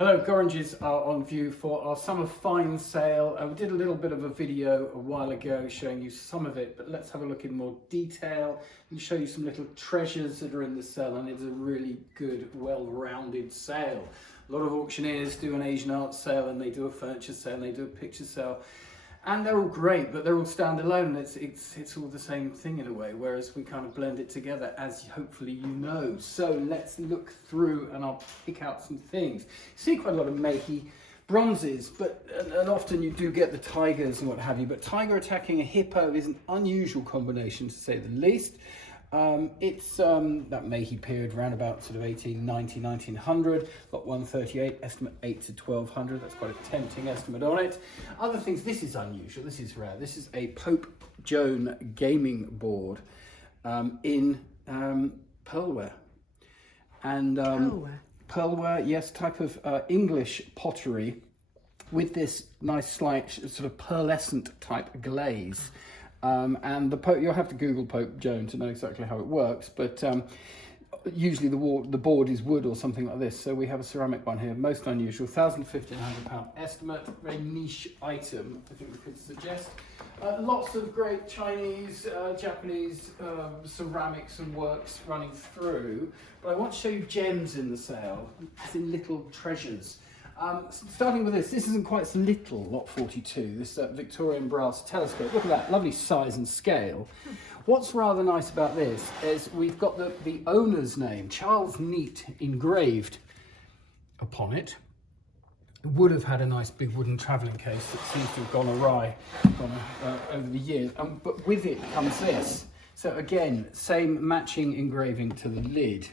Hello, Gorringes are on view for our summer find sale. We did a little bit of a video a while ago showing you some of it, but let's have a look in more detail and show you some little treasures that are in the sale. And it's a really good, well-rounded sale. A lot of auctioneers do an Asian art sale, and they do a furniture sale, and they do a picture sale. And they're all great, but they're all standalone. It's all the same thing in a way, whereas we kind of blend it together, as hopefully you know. So let's look through and I'll pick out some things. You see quite a lot of Meiji bronzes, but and often you do get the tigers and what have you, but tiger attacking a hippo is an unusual combination, to say the least. It's that Meiji period around about sort of 1890, 1900, got 138, estimate 8 to 1200. That's quite a tempting estimate on it. Other things, this is unusual, this is rare. This is a Pope Joan gaming board in pearlware. And pearlware, yes, type of English pottery with this nice slight sort of pearlescent type glaze. And the Pope, you'll have to Google Pope Joan to know exactly how it works, but usually the board is wood or something like this. So we have a ceramic one here, most unusual, £1,500 estimate, very niche item, I think we could suggest. Lots of great Chinese, Japanese ceramics and works running through, but I want to show you gems in the sale, as in little treasures. Starting with this isn't quite so little, lot 42, this Victorian brass telescope. Look at that, lovely size and scale. What's rather nice about this is we've got the owner's name, Charles Neat, engraved upon it. It would have had a nice big wooden travelling case that seems to have gone awry over the years, but with it comes this. So again, same matching engraving to the lid.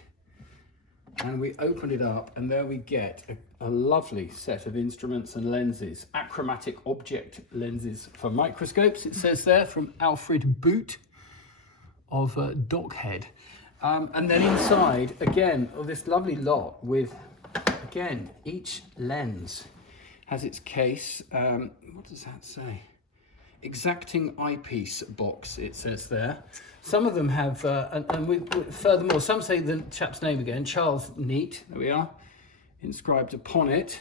And we open it up and there we get a lovely set of instruments and lenses, achromatic object lenses for microscopes, it says there, from Alfred Boot of Dockhead. And then inside, again, this lovely lot with, again, each lens has its case. What does that say? Exacting eyepiece box, it says there. Some of them have, furthermore, some say the chap's name again, Charles Neat, there we are, inscribed upon it,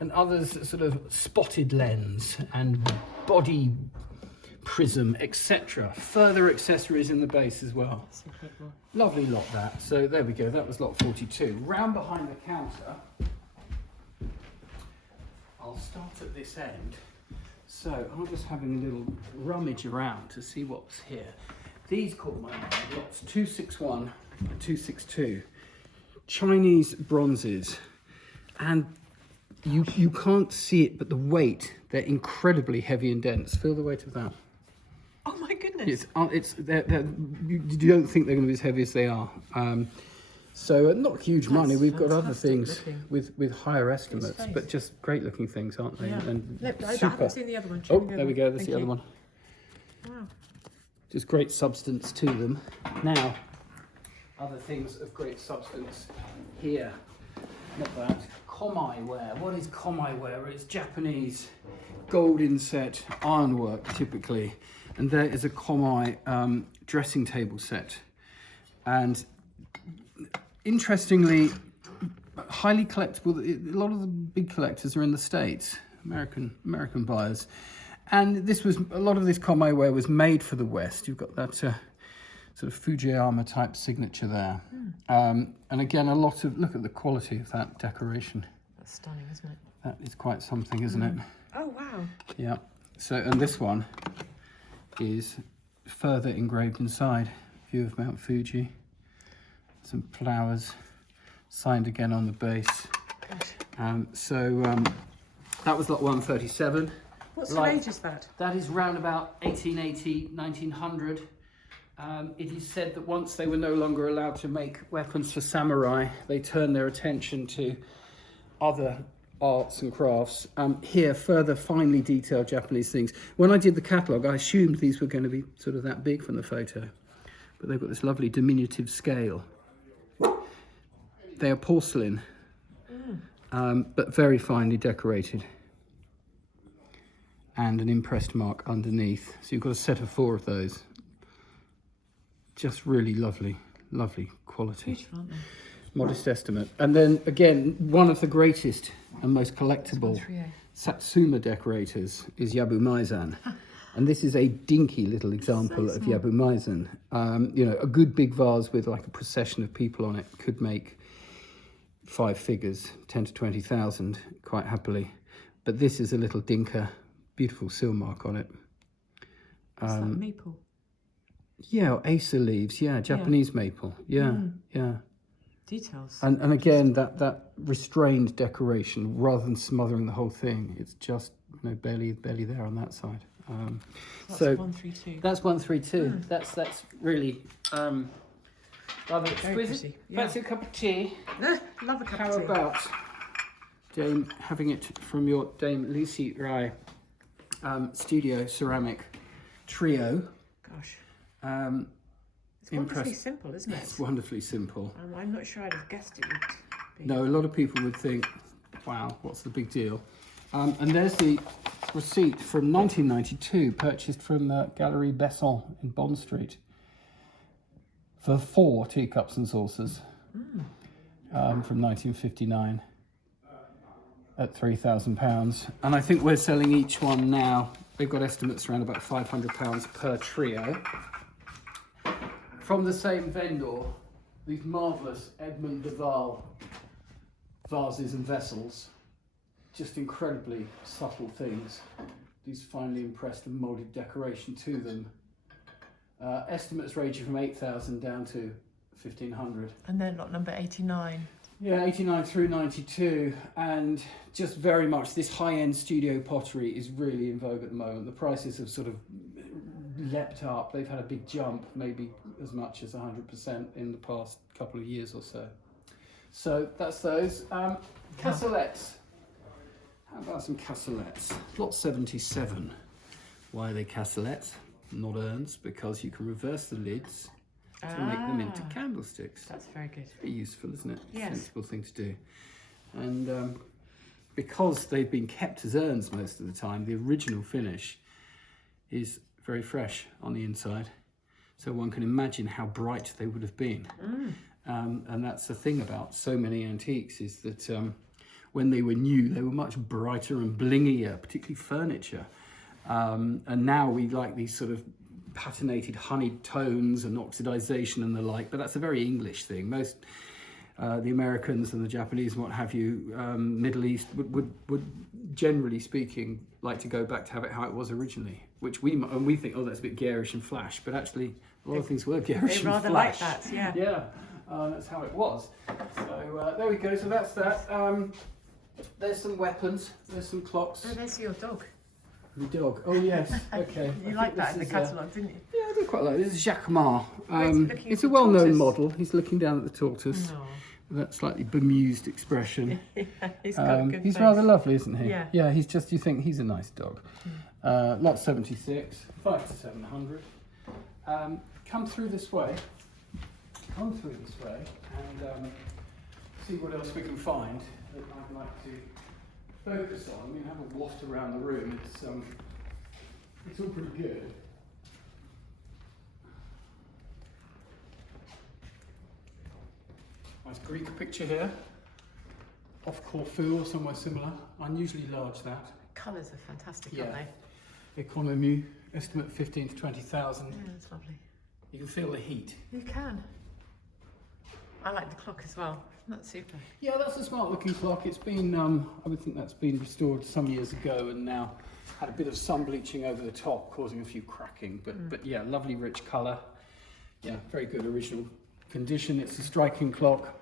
and others sort of spotted lens and body prism, etc. Further accessories in the base as well. That's incredible. Lovely lot that. So there we go, that was lot 42. Round behind the counter, I'll start at this end. So I'm just having a little rummage around to see what's here. These caught my eye, lots 261 and 262. Chinese bronzes. And you can't see it, but the weight, they're incredibly heavy and dense. Feel the weight of that. Oh my goodness. You don't think they're going to be as heavy as they are. So not huge money. We've got other things with higher estimates, but just great looking things, aren't they? Yeah. And I haven't seen the other one. Oh, there we go. There's the other one. Wow. Just great substance to them. Now, other things of great substance here. Not that. Komai ware. What is Komai ware? It's Japanese gold inset ironwork typically. And there is a Komai dressing table set. And interestingly, highly collectible. A lot of the big collectors are in the States, American buyers, and a lot of this Komai ware was made for the West. You've got that sort of Fujiyama type signature there, and again a lot of, look at the quality of that decoration. That's stunning, isn't it? That is quite something, isn't it? Oh wow. Yeah. So, and this one is further engraved inside. View of Mount Fuji. Some flowers, signed again on the base. That was lot 137. What sort of age is that? That is round about 1880, 1900. It is said that once they were no longer allowed to make weapons for samurai, they turned their attention to other arts and crafts. Here, further finely detailed Japanese things. When I did the catalogue, I assumed these were going to be sort of that big from the photo, but they've got this lovely diminutive scale. They are porcelain, but very finely decorated. And an impressed mark underneath. So you've got a set of 4 of those. Just really lovely, lovely quality. Beautiful, aren't they? Modest estimate. And then again, one of the greatest and most collectible 138. Satsuma decorators is Yabumaizan. And this is a dinky little example of Yabumaizan. You know, a good big vase with like a procession of people on it could make 5 figures, 10 to 20,000, quite happily. But this is a little dinker, beautiful seal mark on it. Is that maple? Yeah, or acer leaves, yeah, Japanese maple, yeah, yeah. Details. And again, that restrained decoration, rather than smothering the whole thing, it's just, you know, barely there on that side. That's so 132. That's 132. That's really rather Very exquisite. pretty. Yeah. Fancy a cup of tea? Love a cup How of tea. about Dame having it from your Dame Lucy Rye studio ceramic trio? Gosh. It's Impressive. wonderfully simple, isn't it? It's wonderfully simple. I'm not sure I'd have guessed it would be. No, a lot of people would think, wow, what's the big deal? And there's the receipt from 1992, purchased from the Galerie Besson in Bond Street for 4 teacups and saucers from 1959 at £3,000. And I think we're selling each one now. They've got estimates around about £500 per trio. From the same vendor, these marvellous Edmond de Waal vases and vessels. Just incredibly subtle things. These finely impressed and moulded decoration to them. Estimates ranging from 8,000 down to 1,500. And then lot number 89. Yeah, 89 through 92, and just very much this high-end studio pottery is really in vogue at the moment. The prices have sort of leapt up. They've had a big jump, maybe as much as 100% in the past couple of years or so. So that's those. Cassalettes. How about some cassalettes? Lot 77. Why are they cassalettes? Not urns, because you can reverse the lids to make them into candlesticks. That's very good. Very useful, isn't it? Yes. Sensible thing to do. And because they've been kept as urns most of the time, the original finish is very fresh on the inside. So one can imagine how bright they would have been. And that's the thing about so many antiques, is that when they were new, they were much brighter and blingier, particularly furniture. And now we like these sort of patinated honeyed tones and oxidization and the like, but that's a very English thing. Most the Americans and the Japanese and what have you, Middle East would generally speaking like to go back to have it how it was originally, which we think, oh, that's a bit garish and flash, but actually a lot of things were garish and rather flash. like that, yeah. Yeah, that's how it was. So there we go. So that's that. There's some weapons. There's some clocks. Oh, there's your dog. The dog. Oh yes. Okay. You liked that in the catalogue, didn't you? Yeah, I do quite like it. This is Jacques Mar. looking It's at a the well-known tortoise. model. He's looking down at the tortoise No. with that slightly bemused expression. He's got a good He's face. rather lovely, isn't he? Yeah. Yeah, he's just, you think he's a nice dog. Lot 76, 5 to 700. Come through this way. Come through this way and see what else we can find that I'd like to focus on. I mean, have a waft around the room. It's all pretty good. Nice Greek picture here, off Corfu or somewhere similar. Unusually large, that. Colours are fantastic, Yeah. aren't they? Economy, estimate 15 to 20,000. Yeah, that's lovely. You can feel the heat. You can. I like the clock as well. Isn't that super? Yeah, that's a smart looking clock. It's been, I would think that's been restored some years ago and now had a bit of sun bleaching over the top, causing a few cracking. But yeah, lovely rich colour. Yeah, very good original condition. It's a striking clock.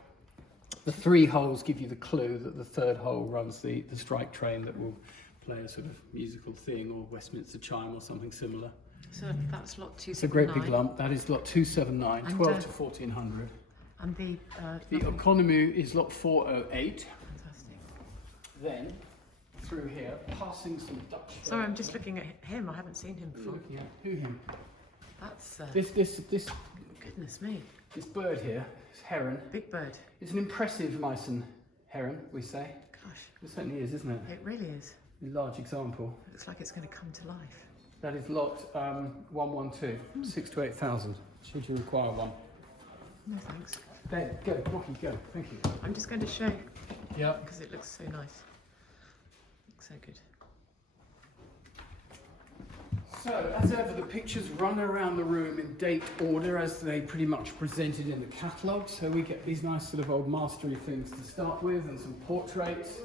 The 3 holes give you the clue that the 3rd hole runs the strike train that will play a sort of musical thing, or Westminster chime or something similar. So that's lot 279. It's a great big lump. That is lot 279, And, 12 to 1400. And the The economy is lot 408. fantastic. Then through here, passing some Dutch. Sorry, I'm just looking at him. I haven't seen him before. Looking at who him? That's This goodness me, bird here is Heron. big bird. It's an impressive Meissen heron, we say. Gosh, It certainly is, isn't it? it really is. A large example. Looks like it's going to come to life. That is lot 112, 6 to 8,000. Should you require one? No thanks. There, go, Rocky, go. Thank you. I'm just going to show Yeah. because it looks so nice. looks so good. So, as ever, the pictures run around the room in date order as they pretty much presented in the catalogue. So we get these nice sort of old mastery things to start with and some portraits.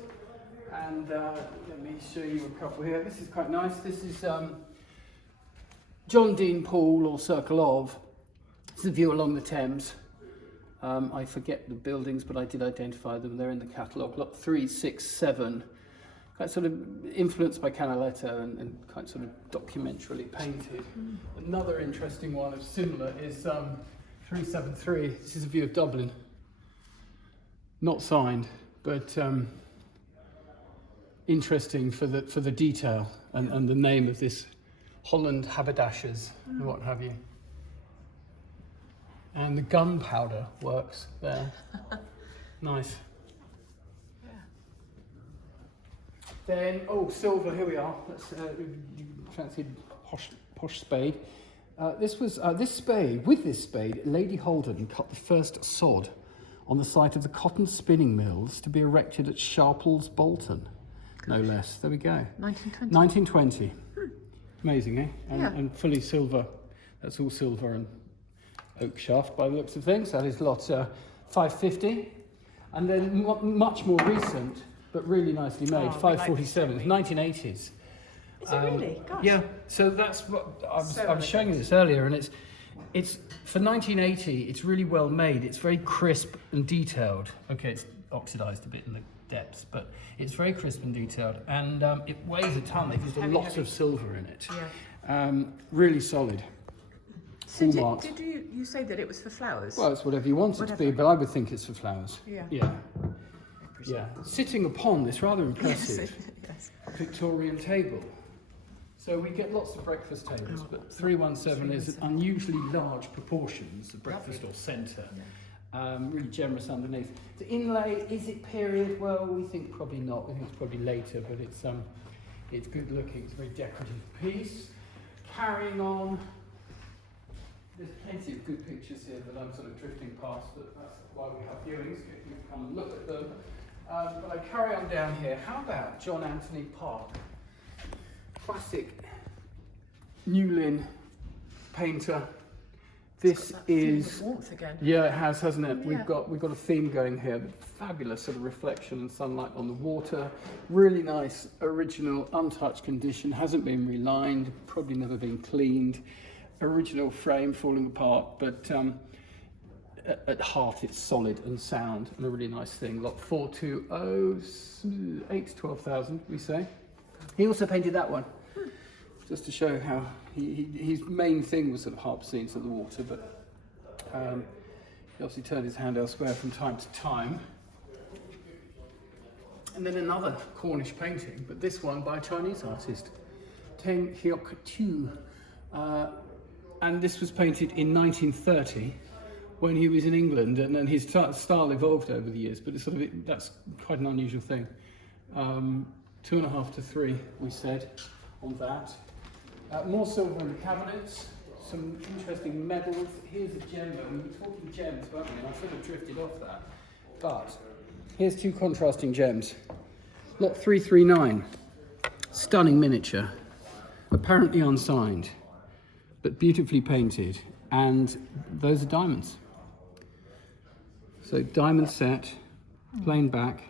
And let me show you a couple here. This is quite nice. This is John Dean Pool, or Circle of. It's a view along the Thames. I forget the buildings, but I did identify them. They're in the catalogue. Lot 3, 6, 7. Quite sort of influenced by Cassalettes and quite sort of documentarily painted. Another interesting one of similar is 373. This is a view of Dublin. Not signed, but interesting for the detail and the name of this Holland haberdashers and what have you. And the gunpowder works there. Nice. Then, oh, silver, here we are. That's you fancied posh spade. This spade, Lady Holden cut the first sod on the site of the cotton spinning mills to be erected at Sharples, Bolton, no less. There we go. 1920. 1920. Amazing, eh? Yeah. And fully silver. That's all silver and oak shaft by the looks of things. That is lot 550. And then much more recent, but really nicely made, 547, 1980s. Is it really? Gosh. Yeah, so that's what I was showing you this earlier, and it's for 1980. It's really well made. It's very crisp and detailed. Okay, it's oxidised a bit in the depths, but it's very crisp and detailed, and it weighs a ton. They've got lots of silver in it. Yeah. Really solid. So did you say that it was for flowers? Well, it's whatever you want it to be, but I would think it's for flowers. Yeah. Yeah. Yeah. Sitting upon this rather impressive Yes. Victorian table. So we get lots of breakfast tables, but 317 is unusually large proportions, the breakfast or centre. Yeah. Really generous underneath. The inlay, is it period? Well, we think probably not. We think it's probably later, but it's good looking. It's a very decorative piece. Carrying on, there's plenty of good pictures here that I'm sort of drifting past, but that's why we have viewings. You can come and look at them. But I carry on down here. How about John Anthony Park? Classic Newlyn painter. This is warmth again. Yeah, it has, hasn't it? Yeah. We've got a theme going here. Fabulous sort of reflection and sunlight on the water. Really nice, original, untouched condition. Hasn't been relined. Probably never been cleaned. Original frame falling apart, but at heart it's solid and sound and a really nice thing. Lot 420, 8 to 12,000, we say. He also painted that one, just to show how his main thing was sort of harp scenes of the water, but he obviously turned his hand elsewhere from time to time. And then another Cornish painting, but this one by a Chinese artist, Teng Hiok Tu. And this was painted in 1930 when he was in England, and then his style evolved over the years, but it's sort of, that's quite an unusual thing. 2.5 to 3, we said, on that. More silver in the cabinets, some interesting medals. Here's a gem. We were talking gems, weren't we? And I sort of drifted off that. But here's two contrasting gems. Lot 339, stunning miniature, apparently unsigned, but beautifully painted, and those are diamonds. So diamond set, plain back,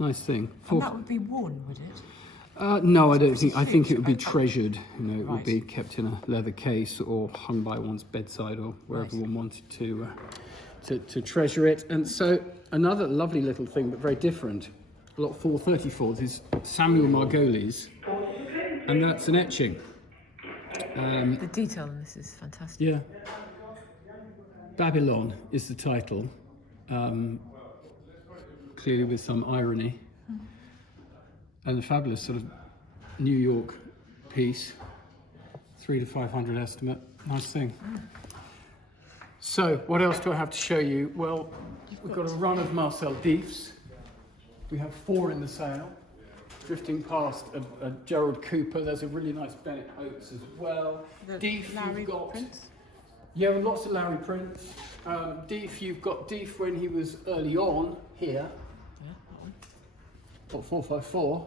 nice thing. And that would be worn, would it? No, I don't think. I think it would be treasured. You know, it would Right. be kept in a leather case or hung by one's bedside or wherever one wanted to treasure it. And so another lovely little thing, but very different. Lot 434 is Samuel Margolies, and that's an etching. The detail in this is fantastic. Yeah. Babylon is the title, clearly with some irony. And a fabulous sort of New York piece, 300 to 500 estimate. Nice thing. So, what else do I have to show you? Well, we've got a run of Marcel Diefs. We have 4 in the sale. Drifting past a Gerald Cooper. There's a really nice Bennett Oates as well. Dief, you've got Prints? Yeah, lots of Larry Prints. Dief, you've got Dief when he was early on here. Yeah, that one. Got 454.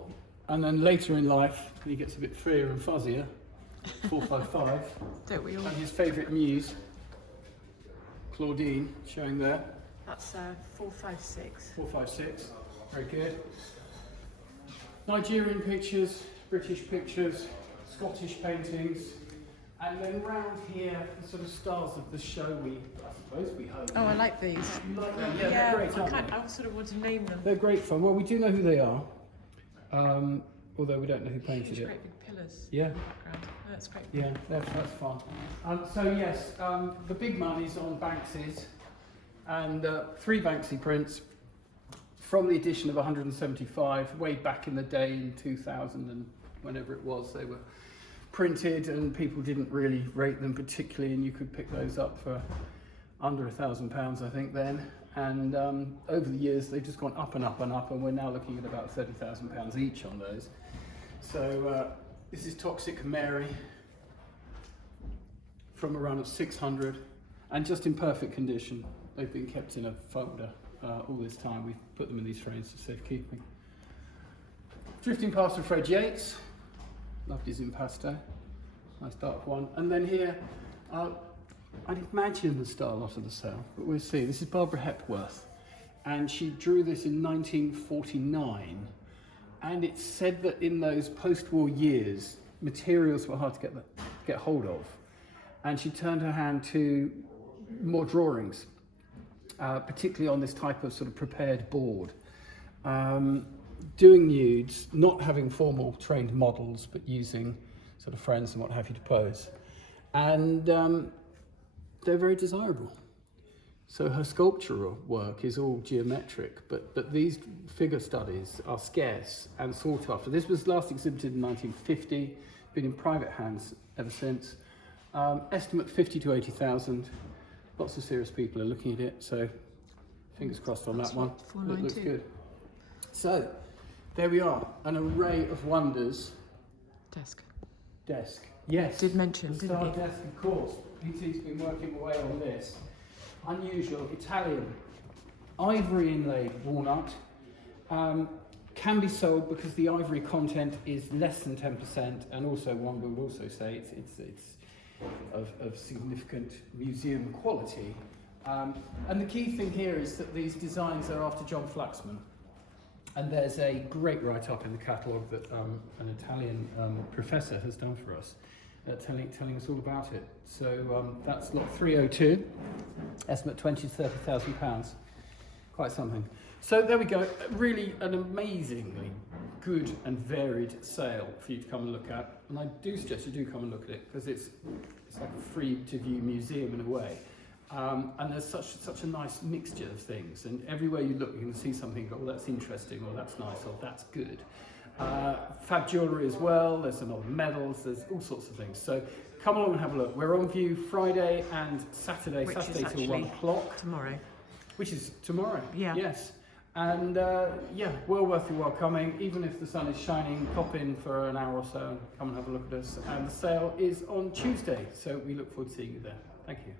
And then later in life, he gets a bit freer and fuzzier. 455. Don't we all? And his favourite muse, Claudine, showing there. That's 456. 456. Very good. Nigerian pictures, British pictures, Scottish paintings, and then round here, the sort of stars of the show I suppose we hope. Oh, I like these. You like them? Yeah, they're great, aren't they? I sort of want to name them. They're great fun. Well, we do know who they are, although we don't know who painted Huge, it. great big pillars. Yeah. In the background. Oh, that's great. Yeah, that's fun. So yes, the big money's on Banksy's, and 3 Banksy prints from the edition of 175, way back in the day in 2000 and whenever it was, they were printed and people didn't really rate them particularly, and you could pick those up for under £1,000 I think then. And over the years they've just gone up and up and up, and we're now looking at about £30,000 each on those. So this is Toxic Mary from a run of 600, and just in perfect condition. They've been kept in a folder all this time. We've put them in these frames for safekeeping. Drifting Past of Fred Yates, loved his impasto, nice dark one. And then here, I'd imagine the star lot of the sale, but we'll see. This is Barbara Hepworth, and she drew this in 1949. And it's said that in those post-war years, materials were hard to get hold of, and she turned her hand to more drawings, particularly on this type of sort of prepared board. Doing nudes, not having formal trained models, but using sort of friends and what have you to pose. And they're very desirable. So her sculptural work is all geometric, but these figure studies are scarce and sought after. This was last exhibited in 1950, been in private hands ever since. Estimate 50 to 80,000. Lots of serious people are looking at it, so fingers crossed on that one. It looks good. So, there we are, an array of wonders. Desk. Yes. Did mention, the didn't star he? desk, of course. PT's been working away on this. Unusual Italian ivory inlaid walnut. Can be sold because the ivory content is less than 10%, and also one will also say it's of significant museum quality. And the key thing here is that these designs are after John Flaxman, and there's a great write-up in the catalogue that an Italian professor has done for us, telling us all about it. So that's lot 302, estimate 20 to 30,000 pounds, quite something. So there we go, really an amazingly good and varied sale for you to come and look at, and I do suggest you do come and look at it, because it's like a free to view museum in a way. And there's such a nice mixture of things, and everywhere you look you can see something, oh that's interesting, or that's nice, or that's good. Fab jewellery as well, there's some old medals, there's all sorts of things. So come along and have a look. We're on view Friday and Saturday, Saturday till 1 o'clock. Tomorrow. Which is tomorrow. Yeah. Yes. And yeah, well worth your while coming. Even if the sun is shining, pop in for an hour or so and come and have a look at us. And the sale is on Tuesday, so we look forward to seeing you there. Thank you.